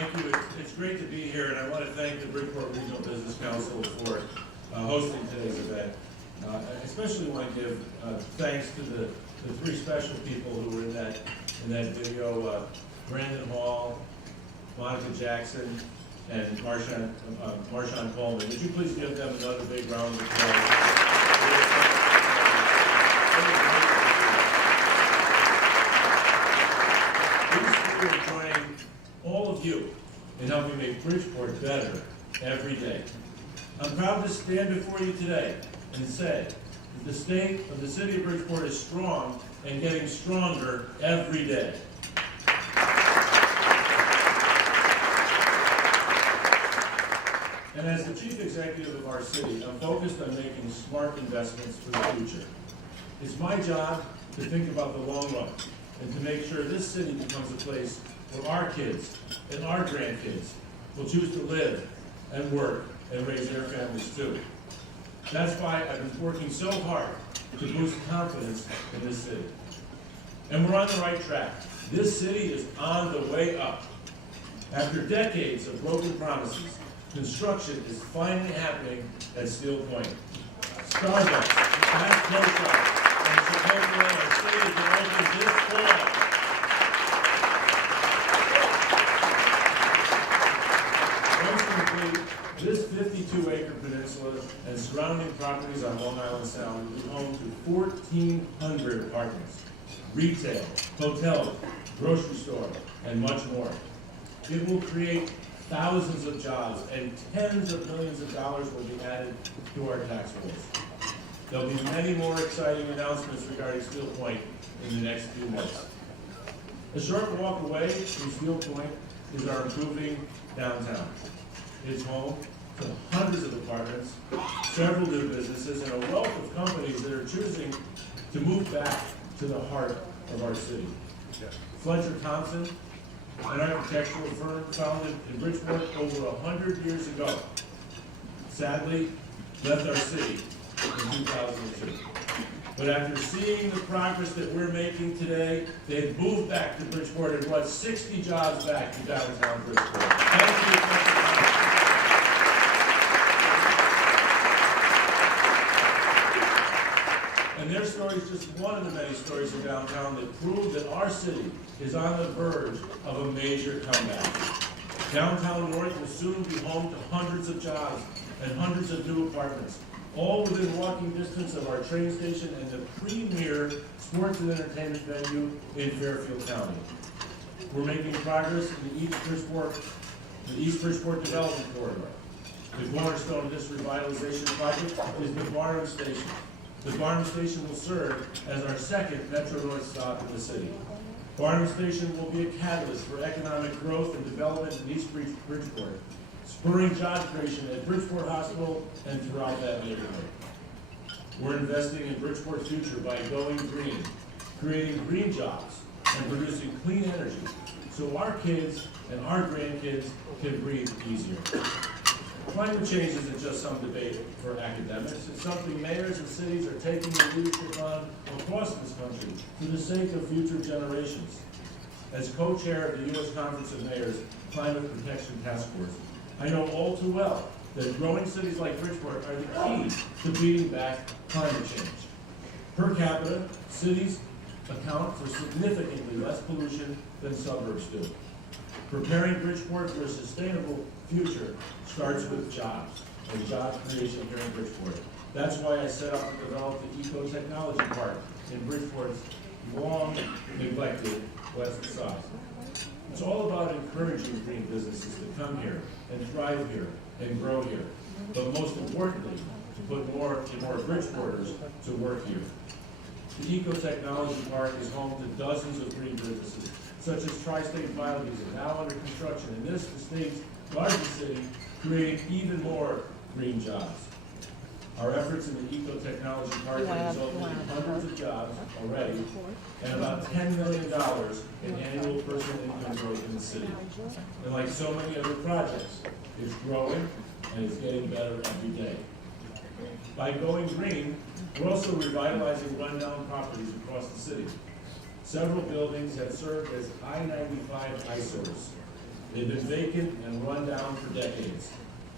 Thank you. It's great to be here, and I want to thank the Bridgeport Regional Business Council for hosting today's event. I especially want to give thanks to the three special people who were in that video: Brandon Hall, Monica Jackson, and Marshawn Coleman. Would you please give them another big round of applause? We are joining all of you in helping make Bridgeport better every day. I'm proud to stand before you today and say that the state of the city of Bridgeport is strong and getting stronger every day. And as the chief executive of our city, I'm focused on making smart investments for the future. It's my job to think about the long run and to make sure this city becomes a place where our kids and our grandkids will choose to live and work and raise their families too. That's why I've been working so hard to boost confidence in this city. And we're on the right track. This city is on the way up. After decades of broken promises, construction is finally happening at Steel Point. Starbucks, Bass Pro Shop, and Chipotle are slated to open this fall. This 52-acre peninsula and surrounding properties on Long Island Sound will be home to 1,400 apartments, retail, hotels, grocery store, and much more. It will create thousands of jobs, and tens of millions of dollars will be added to our tax rolls. There'll be many more exciting announcements regarding Steel Point in the next few months. A short walk away from Steel Point is our improving downtown. It's home to hundreds of apartments, several new businesses, and a wealth of companies that are choosing to move back to the heart of our city. Fletcher Thompson, an architectural firm founded in Bridgeport over 100 years ago, sadly left our city in 2002. But after seeing the progress that we're making today, they've moved back to Bridgeport and brought 60 jobs back to downtown Bridgeport. Thank you, Fletcher Thompson. And their story is just one of the many stories in downtown that prove that our city is on the verge of a major comeback. Downtown North will soon be home to hundreds of jobs and hundreds of new apartments, all within walking distance of our train station and the premier sports and entertainment venue in Fairfield County. We're making progress in the East Bridgeport Development Corridor. The cornerstone of this revitalization project is the Barnum Station. The Barnum Station will serve as our second Metro North stop in the city. Barnum Station will be a catalyst for economic growth and development in East Bridgeport, spurring job creation at Bridgeport Hospital and throughout that neighborhood. We're investing in Bridgeport's future by going green, creating green jobs, and producing clean energy so our kids and our grandkids can breathe easier. Climate change isn't just some debate for academics. It's something mayors and cities are taking the leadership on across this country for the sake of future generations. As co-chair of the U.S. Conference of Mayors Climate Protection Task Force, I know all too well that growing cities like Bridgeport are the key to beating back climate change. Per capita, cities account for significantly less pollution than suburbs do. Preparing Bridgeport for a sustainable future starts with jobs and job creation here in Bridgeport. That's why I set out to develop the Eco-Technology Park in Bridgeport's long neglected west side. It's all about encouraging green businesses to come here and thrive here and grow here, but most importantly, to put more and more Bridgeporters to work here. The Eco-Technology Park is home to dozens of green businesses, such as Tri-State Biodiesel, now under construction in this, the state's largest city, creating even more green jobs. Our efforts in the Eco-Technology Park have resulted in hundreds of jobs already and about $10 million in annual personal income growth in the city. And like so many other projects, it's growing and it's getting better every day. By going green, we're also revitalizing rundown properties across the city. Several buildings have served as I-95 eyesores. They've been vacant and run down for decades.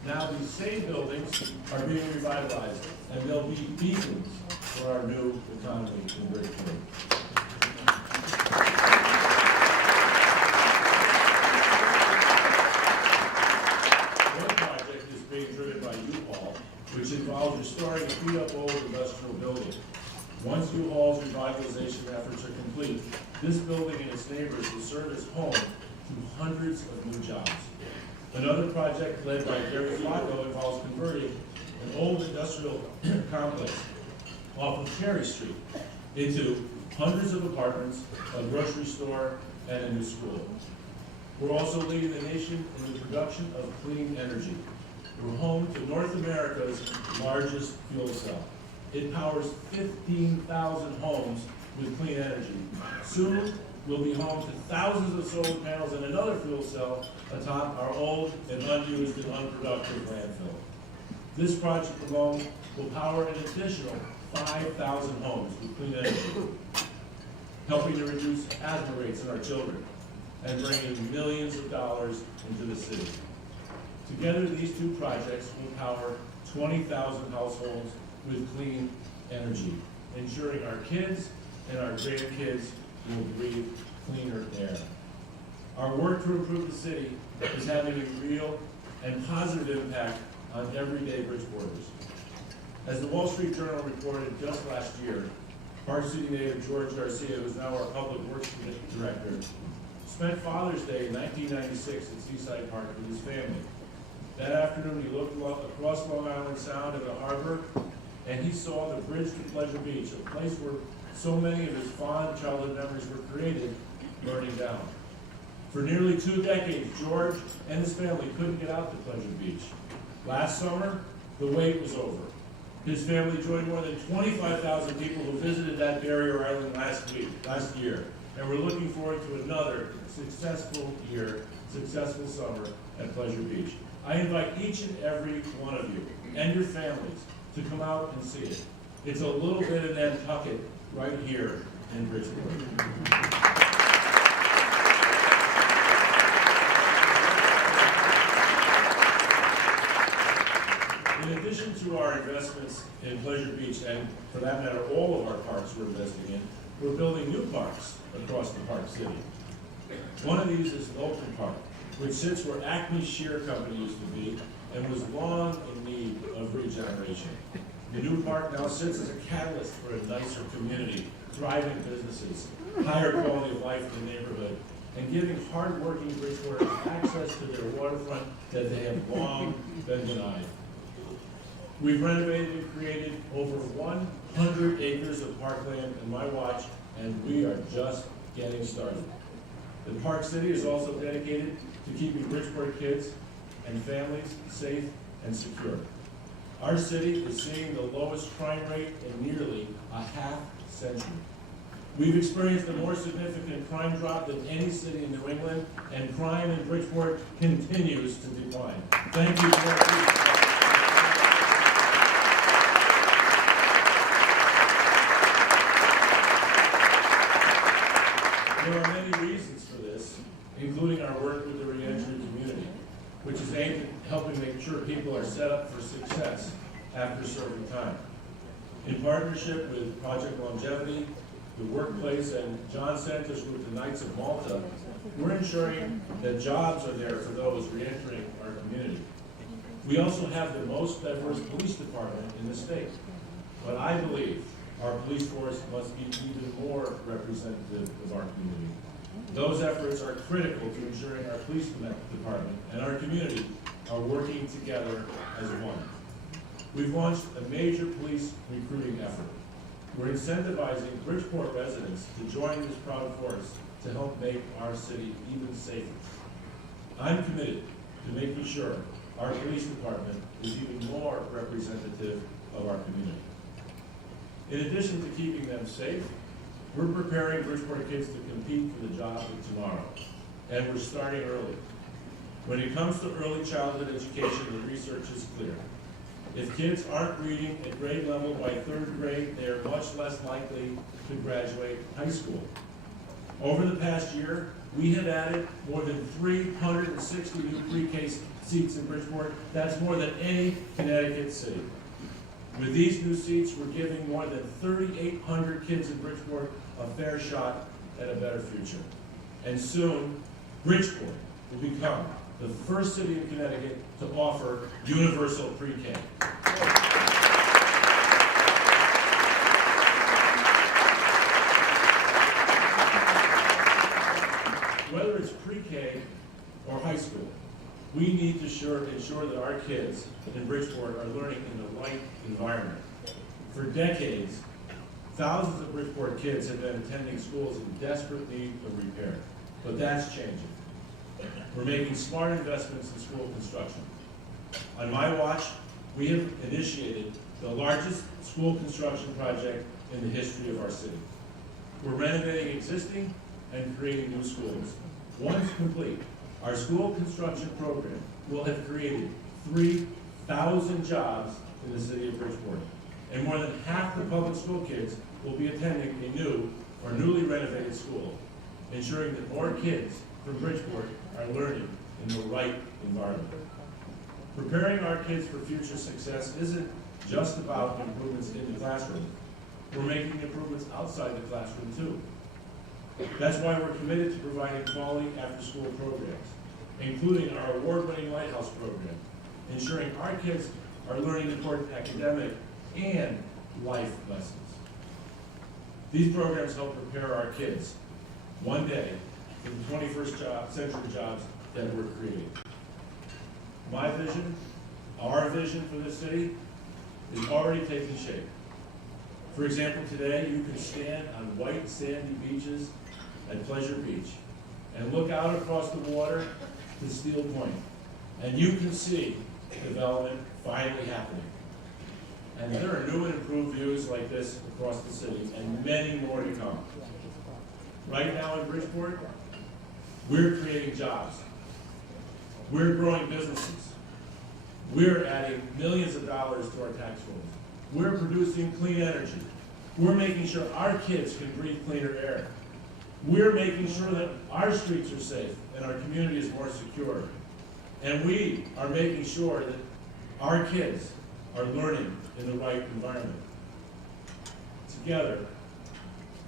Now these same buildings are being revitalized, and they'll be beacons for our new economy in Bridgeport. One project is being driven by U-Haul, which involves restoring a beat-up old industrial building. Once U-Haul's revitalization efforts are complete, this building and its neighbors will serve as home to hundreds of new jobs. Another project led by Gary Flacco involves converting an old industrial complex off of Cherry Street into hundreds of apartments, a grocery store, and a new school. We're also leading the nation in the production of clean energy. We're home to North America's largest fuel cell. It powers 15,000 homes with clean energy. Soon, we'll be home to thousands of solar panels and another fuel cell atop our old and unused and unproductive landfill. This project alone will power an additional 5,000 homes with clean energy, helping to reduce asthma rates in our children and bringing millions of dollars into the city. Together, these two projects will power 20,000 households with clean energy, ensuring our kids and our grandkids will breathe cleaner air. Our work to improve the city is having a real and positive impact on everyday Bridgeporters. As the Wall Street Journal reported just last year, Park City native George Garcia, who is now our Public Works Director, spent Father's Day in 1996 at Seaside Park with his family. That afternoon, he looked across Long Island Sound at the harbor, and he saw the bridge to Pleasure Beach, a place where so many of his fond childhood memories were created, burning down. For nearly 2 decades, George and his family couldn't get out to Pleasure Beach. Last summer, the wait was over. His family joined more than 25,000 people who visited that barrier island last year, and we're looking forward to another successful summer at Pleasure Beach. I invite each and every one of you and your families to come out and see it. It's a little bit of Nantucket right here in Bridgeport. In addition to our investments in Pleasure Beach, and for that matter, all of our parks we're investing in, we're building new parks across the Park City. One of these is Oakland Park, which sits where Acme Shear Company used to be and was long in need of regeneration. The new park now sits as a catalyst for a nicer community, thriving businesses, higher quality of life in the neighborhood, and giving hard-working Bridgeporters access to their waterfront that they have long been denied. We've renovated and created over 100 acres of parkland in my watch, and we are just getting started. The Park City is also dedicated to keeping Bridgeport kids and families safe and secure. Our city is seeing the lowest crime rate in nearly a half-century. We've experienced a more significant crime drop than any city in New England, and crime in Bridgeport continues to decline. Thank you for that. There are many reasons for this, including our work with the reentry community, which is aimed at helping make sure people are set up for success after serving time. In partnership with Project Longevity, the Workplace, and John Santos with the Knights of Malta, we're ensuring that jobs are there for those reentering our community. We also have the most diverse police department in the state, but I believe our police force must be even more representative of our community. Those efforts are critical to ensuring our police department and our community are working together as one. We've launched a major police recruiting effort. We're incentivizing Bridgeport residents to join this proud force to help make our city even safer. I'm committed to making sure our police department is even more representative of our community. In addition to keeping them safe, we're preparing Bridgeport kids to compete for the jobs of tomorrow, and we're starting early. When it comes to early childhood education, the research is clear. If kids aren't reading at grade level by 3rd grade, they are much less likely to graduate high school. Over the past year, we have added more than 360 new pre-K seats in Bridgeport. That's more than any Connecticut city. With these new seats, we're giving more than 3,800 kids in Bridgeport a fair shot at a better future. And soon, Bridgeport will become the first city in Connecticut to offer universal pre-K. Whether it's pre-K or high school, we need to ensure that our kids in Bridgeport are learning in the right environment. For decades, thousands of Bridgeport kids have been attending schools in desperate need of repair, but that's changing. We're making smart investments in school construction. On my watch, we have initiated the largest school construction project in the history of our city. We're renovating existing and creating new schools. Once complete, our school construction program will have created 3,000 jobs in the city of Bridgeport. And more than half the public school kids will be attending a new or newly renovated school, ensuring that more kids from Bridgeport are learning in the right environment. Preparing our kids for future success isn't just about improvements in the classroom. We're making improvements outside the classroom too. That's why we're committed to providing quality after-school programs, including our award-winning Lighthouse program, ensuring our kids are learning important academic and life lessons. These programs help prepare our kids one day for the 21st century jobs that we're creating. My vision, our vision for this city, is already taking shape. For example, today you can stand on white sandy beaches at Pleasure Beach and look out across the water to Steel Point, and you can see development finally happening. And there are new and improved views like this across the city, and many more to come. Right now in Bridgeport, we're creating jobs. We're growing businesses. We're adding millions of dollars to our tax rolls. We're producing clean energy. We're making sure our kids can breathe cleaner air. We're making sure that our streets are safe and our community is more secure. And we are making sure that our kids are learning in the right environment. Together,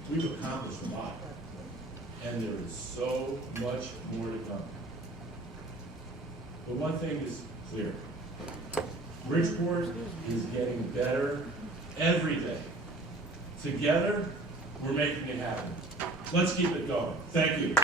we've accomplished a lot. And there is so much more to come. But one thing is clear. Bridgeport is getting better every day. Together, we're making it happen. Let's keep it going. Thank you.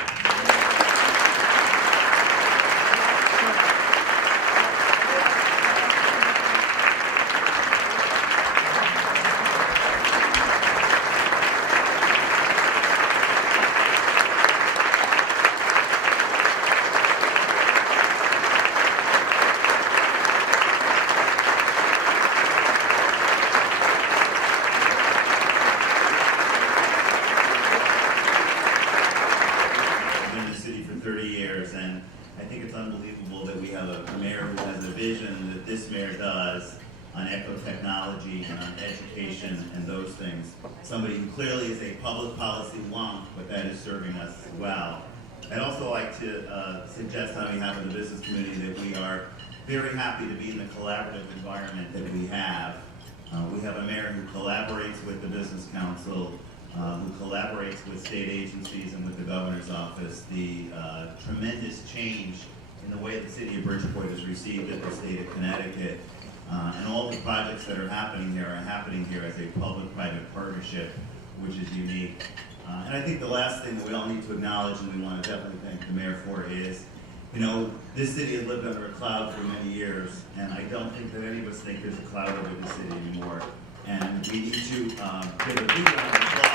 And I think it's unbelievable that we have a mayor who has a vision that this mayor does on eco-technology and on education and those things. Somebody who clearly is a public policy wonk, but that is serving us well. I'd also like to suggest on behalf of the business community that we are very happy to be in the collaborative environment that we have. We have a mayor who collaborates with the Business Council, who collaborates with state agencies and with the governor's office. The tremendous change in the way the city of Bridgeport is received at the state of Connecticut, and all the projects that are happening here as a public-private partnership, which is unique. And I think the last thing that we all need to acknowledge, and we want to definitely thank the mayor for, is, you know, this city has lived under a cloud for many years, and I don't think that any of us think there's a cloud over this city anymore. And we need to give a big round of applause